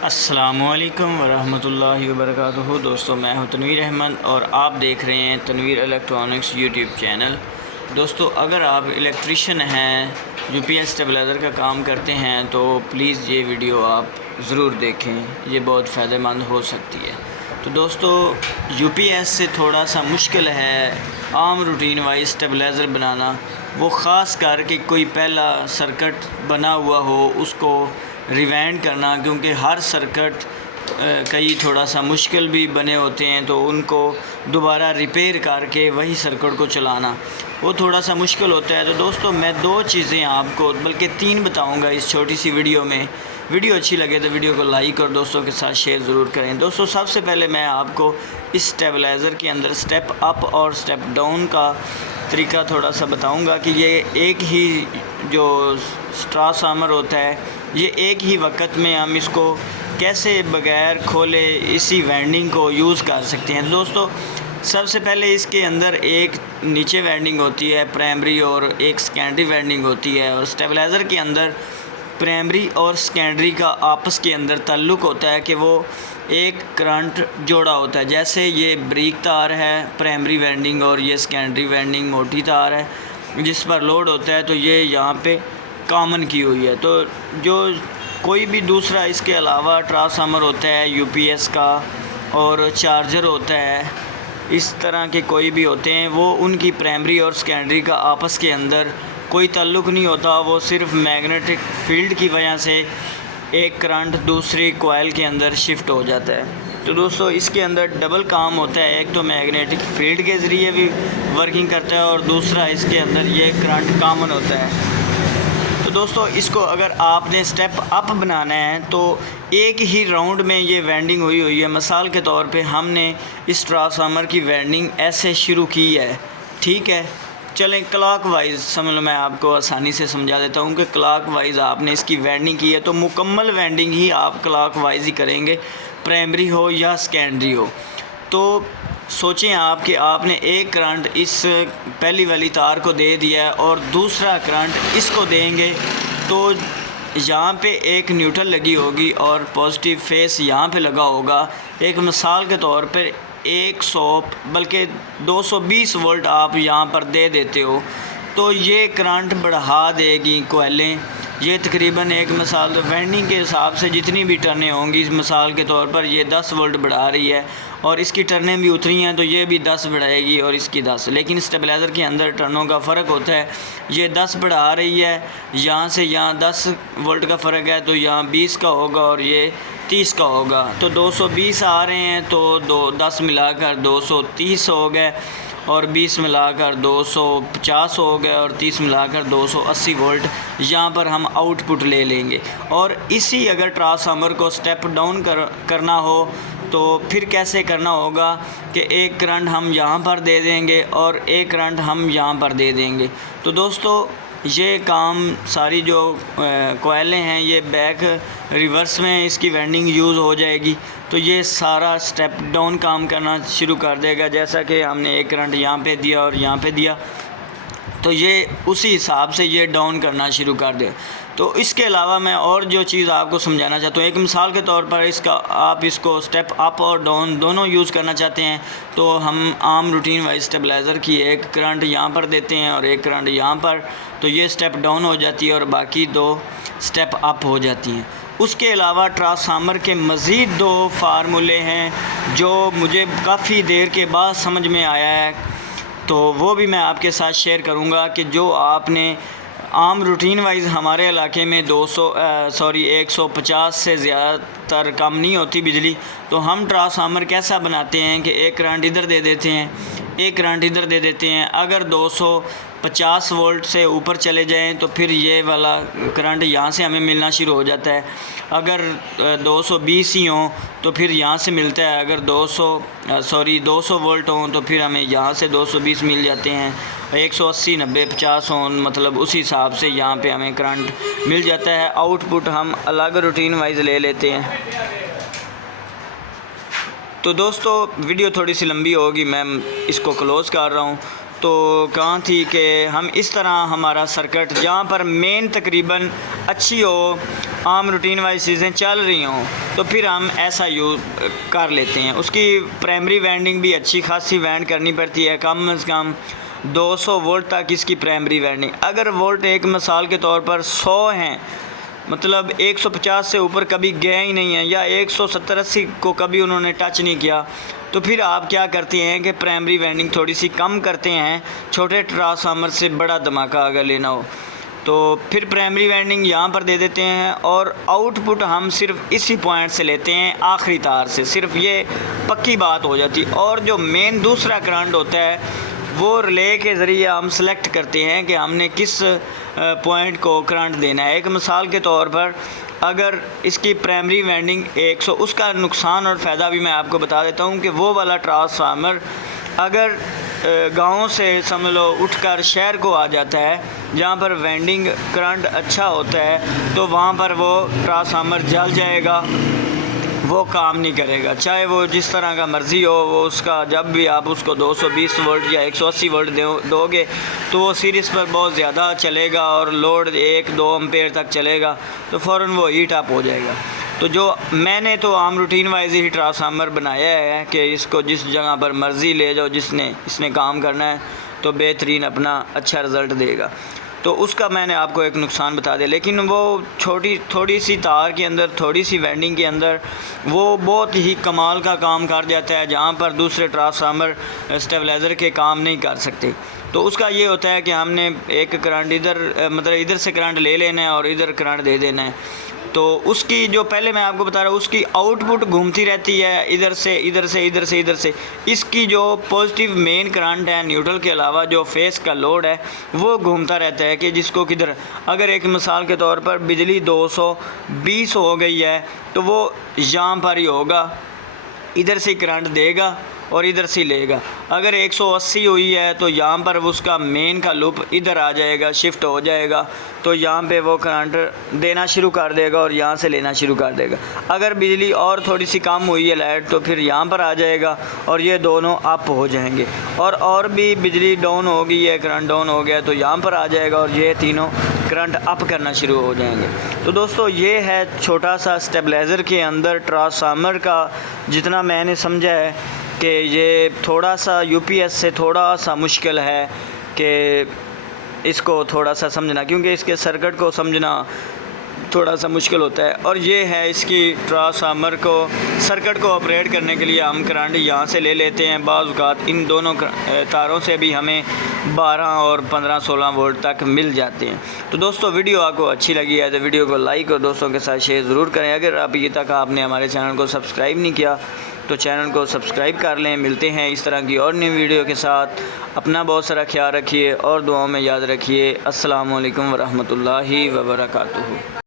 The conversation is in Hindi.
अस्सलामुअलैकुम वरहमतुल्लाहि वबरकातुहू। दोस्तों, मैं हूं तनवीर अहमद और आप देख रहे हैं तनवीर इलेक्ट्रॉनिक्स यूट्यूब चैनल। दोस्तों, अगर आप इलेक्ट्रिशियन हैं, यूपीएस स्टेबलाइज़र का काम करते हैं तो प्लीज़ ये वीडियो आप ज़रूर देखें, ये बहुत फ़ायदेमंद हो सकती है। तो दोस्तों, यूपीएस से थोड़ा सा मुश्किल है आम रूटीन वाइज स्टेबलाइज़र बनाना, वो ख़ास कर कि कोई पहला सर्किट बना हुआ हो उसको रिवाइंड करना, क्योंकि हर सर्किट कई थोड़ा सा मुश्किल भी बने होते हैं तो उनको दोबारा रिपेयर करके वही सर्किट को चलाना वो थोड़ा सा मुश्किल होता है। तो दोस्तों, मैं दो चीज़ें आपको बल्कि तीन बताऊंगा इस छोटी सी वीडियो में। वीडियो अच्छी लगे तो वीडियो को लाइक और दोस्तों के साथ शेयर ज़रूर करें। दोस्तों, सबसे पहले मैं आपको इस स्टेबलाइज़र के अंदर स्टेप अप और स्टेप डाउन का तरीका थोड़ा सा बताऊंगा कि ये एक ही जो ट्रांसफार्मर होता है, ये एक ही वक्त में हम इसको कैसे बग़ैर खोले इसी वाइंडिंग को यूज़ कर सकते हैं। दोस्तों, सबसे पहले इसके अंदर एक नीचे वाइंडिंग होती है प्राइमरी और एक सेकेंडरी वाइंडिंग होती है, और स्टेबलाइज़र के अंदर प्राइमरी और सेकेंडरी का आपस के अंदर ताल्लुक़ होता है कि वो एक करंट जोड़ा होता है। जैसे ये ब्रीक तार है प्राइमरी वाइंडिंग और ये सेकेंडरी वाइंडिंग मोटी तार है जिस पर लोड होता है, तो ये यहाँ पे कॉमन की हुई है। तो जो कोई भी दूसरा इसके अलावा ट्रांसफार्मर होता है यूपीएस का और चार्जर होता है, इस तरह के कोई भी होते हैं, वो उनकी प्राइमरी और सेकेंडरी का आपस के अंदर कोई ताल्लुक़ नहीं होता। वो सिर्फ मैग्नेटिक फील्ड की वजह से एक करंट दूसरी कॉइल के अंदर शिफ्ट हो जाता है। तो दोस्तों, इसके अंदर डबल काम होता है, एक तो मैग्नेटिक फील्ड के ज़रिए भी वर्किंग करता है और दूसरा इसके अंदर ये करंट कॉमन होता है। तो दोस्तों, इसको अगर आपने स्टेप अप बनाना है तो एक ही राउंड में ये वाइंडिंग हुई है। मिसाल के तौर पे हमने इस ट्रांसफार्मर की वाइंडिंग ऐसे शुरू की है, ठीक है। चलें क्लॉक वाइज समझ लो, मैं आपको आसानी से समझा देता हूँ कि क्लॉक वाइज आपने इसकी वाइंडिंग की है तो मुकम्मल वाइंडिंग ही आप क्लॉक वाइज ही करेंगे, प्राइमरी हो या सेकेंडरी हो। तो सोचें आप कि आपने एक करंट इस पहली वाली तार को दे दिया है और दूसरा करंट इसको देंगे, तो यहाँ पे एक न्यूट्रल लगी होगी और पॉजिटिव फेस यहाँ पे लगा होगा। एक मिसाल के तौर पर 100 बल्कि 220 वोल्ट आप यहाँ पर दे देते हो तो ये करंट बढ़ा देगी कॉइलें। ये तकरीबन एक मिसाल तो वाइंडिंग के हिसाब से जितनी भी टर्नें होंगी, मिसाल के तौर पर ये 10 वोल्ट बढ़ा रही है और इसकी टर्नें भी उतरी हैं तो ये भी 10 बढ़ाएगी और इसकी 10। लेकिन स्टेबलाइज़र के अंदर टर्नों का फ़र्क होता है, ये 10 बढ़ा रही है, यहाँ से यहाँ 10 वोल्ट का फ़र्क है तो यहाँ 20 का होगा और ये 30 का होगा। तो 220 आ रहे हैं तो 10 मिलाकर 230 हो गए और 20 मिलाकर 250 हो गए और 30 मिलाकर 280 वोल्ट यहाँ पर हम आउटपुट ले लेंगे। और इसी अगर ट्रांसफार्मर को स्टेप डाउन करना हो तो फिर कैसे करना होगा कि एक करंट हम यहाँ पर दे देंगे और एक करंट हम यहाँ पर दे देंगे। तो दोस्तों, ये काम सारी जो कॉइलें हैं ये बैक रिवर्स में इसकी वाइंडिंग यूज़ हो जाएगी, तो ये सारा स्टेप डाउन काम करना शुरू कर देगा। जैसा कि हमने एक करंट यहाँ पे दिया और यहाँ पे दिया तो ये उसी हिसाब से ये डाउन करना शुरू कर दे। तो इसके अलावा मैं और जो चीज़ आपको समझाना चाहता हूँ, एक मिसाल के तौर पर इसका आप इसको स्टेप अप और डाउन दोनों यूज़ करना चाहते हैं तो हम आम रूटीन वाइज स्टेबलाइज़र की एक करंट यहाँ पर देते हैं और एक करंट यहाँ पर, तो ये स्टेप डाउन हो जाती है और बाकी दो स्टेप अप हो जाती हैं। उसके अलावा ट्रांसफार्मर के मज़ीद दो फार्मूले हैं जो मुझे काफ़ी देर के बाद समझ में आया है, तो वो भी मैं आपके साथ शेयर करूंगा कि जो आपने आम रूटीन वाइज हमारे इलाके में 150 से ज़्यादातर कम नहीं होती बिजली, तो हम ट्रांसफार्मर कैसा बनाते हैं कि एक करंट इधर दे देते हैं, एक करंट इधर दे देते हैं। अगर 250 वोल्ट से ऊपर चले जाएं तो फिर ये वाला करंट यहाँ से हमें मिलना शुरू हो जाता है। अगर 220 ही हों तो फिर यहाँ से मिलता है, अगर 200 वोल्ट हों तो फिर हमें यहाँ से 220 मिल जाते हैं। 180 90 50 हों मतलब उसी हिसाब से यहाँ पे हमें करंट मिल जाता है। आउटपुट हम अलग रूटीन वाइज ले लेते हैं। तो दोस्तों, वीडियो थोड़ी सी लंबी होगी, मैं इसको क्लोज़ कर रहा हूँ। तो कहाँ थी कि हम इस तरह हमारा सर्किट जहाँ पर मेन तकरीबन अच्छी हो, आम रूटीन वाइज चीज़ें चल रही हों, तो फिर हम ऐसा यूज़ कर लेते हैं। उसकी प्राइमरी वाइंडिंग भी अच्छी खासी वाइंड करनी पड़ती है, कम से कम 200 वोल्ट तक इसकी प्राइमरी वाइंडिंग। अगर वोल्ट एक मिसाल के तौर पर 100 हैं, मतलब 150 से ऊपर कभी गए ही नहीं है, या 170-80 को कभी उन्होंने टच नहीं किया, तो फिर आप क्या करते हैं कि प्राइमरी वाइंडिंग थोड़ी सी कम करते हैं। छोटे ट्रांसफार्मर से बड़ा धमाका अगर लेना हो तो फिर प्राइमरी वाइंडिंग यहाँ पर दे देते हैं, और आउटपुट हम सिर्फ इसी पॉइंट से लेते हैं, आखिरी तार से। सिर्फ ये पक्की बात हो जाती। और जो मेन दूसरा करंट होता है वो रिले के ज़रिए हम सेलेक्ट करते हैं कि हमने किस पॉइंट को करंट देना है। एक मिसाल के तौर पर अगर इसकी प्राइमरी वाइंडिंग 100, उसका नुकसान और फ़ायदा भी मैं आपको बता देता हूँ कि वो वाला ट्रांसफार्मर अगर गाँव से समझ लो उठकर शहर को आ जाता है, जहाँ पर वाइंडिंग करंट अच्छा होता है, तो वहाँ पर वो ट्रांसफार्मर जल जाएगा, वो काम नहीं करेगा। चाहे वो जिस तरह का मर्ज़ी हो, वो उसका जब भी आप उसको 220 वोल्ट या 180 वोल्ट दोगे तो वो सीरीज़ पर बहुत ज़्यादा चलेगा और लोड 1-2 एम्पेयर तक चलेगा, तो फ़ौरन वो हीट अप हो जाएगा। तो जो मैंने तो आम रूटीन वाइज ही ट्रांसफार्मर बनाया है कि इसको जिस जगह पर मर्ज़ी ले जाओ, इसने काम करना है तो बेहतरीन अपना अच्छा रिज़ल्ट देगा। तो उसका मैंने आपको एक नुकसान बता दिया, लेकिन वो थोड़ी सी तार के अंदर, थोड़ी सी वाइंडिंग के अंदर वो बहुत ही कमाल का काम कर जाता है, जहाँ पर दूसरे ट्रांसफार्मर स्टेबलाइज़र के काम नहीं कर सकते। तो उसका ये होता है कि हमने एक करंट इधर, मतलब इधर से करंट ले लेना है और इधर करंट दे देना है। तो उसकी जो पहले मैं आपको बता रहा हूँ, उसकी आउटपुट घूमती रहती है, इधर से इधर से इधर से इधर से। इसकी जो पॉजिटिव मेन करंट है, न्यूट्रल के अलावा जो फेस का लोड है वो घूमता रहता है कि जिसको किधर, अगर एक मिसाल के तौर पर बिजली 220 हो गई है तो वो यहाँ पर ही होगा, इधर से करंट देगा और इधर से लेगा। अगर 180 हुई है तो यहाँ पर उसका मेन का लूप इधर आ जाएगा, शिफ्ट हो जाएगा, तो यहाँ पे वो करंट देना शुरू कर देगा और यहाँ से लेना शुरू कर देगा। अगर बिजली और थोड़ी सी कम हुई है लाइट, तो फिर यहाँ पर आ जाएगा और ये दोनों अप हो जाएंगे। और भी बिजली डाउन हो गई है, करंट डाउन हो गया, तो यहाँ पर आ जाएगा और ये तीनों करंट अप करना शुरू हो जाएंगे। तो दोस्तों ये है छोटा सा स्टेबलाइज़र के अंदर ट्रांसफार्मर का, जितना मैंने समझा है कि ये थोड़ा सा यूपीएस से थोड़ा सा मुश्किल है कि इसको थोड़ा सा समझना, क्योंकि इसके सर्किट को समझना थोड़ा सा मुश्किल होता है। और ये है इसकी ट्रांसफार्मर को, सर्किट को ऑपरेट करने के लिए हम करंट यहाँ से ले लेते हैं। बाज़ औक़ात इन दोनों तारों से भी हमें 12 और 15-16 वोल्ट तक मिल जाते हैं। तो दोस्तों वीडियो आपको अच्छी लगी है तो वीडियो को लाइक और दोस्तों के साथ शेयर ज़रूर करें। अगर अभी तक आपने हमारे चैनल को सब्सक्राइब नहीं किया तो चैनल को सब्सक्राइब कर लें। मिलते हैं इस तरह की और नई वीडियो के साथ। अपना बहुत सारा ख्याल रखिए और दुआओं में याद रखिए। अस्सलामु अलैकुम वरहमतुल्लाहि वबरकातुहू।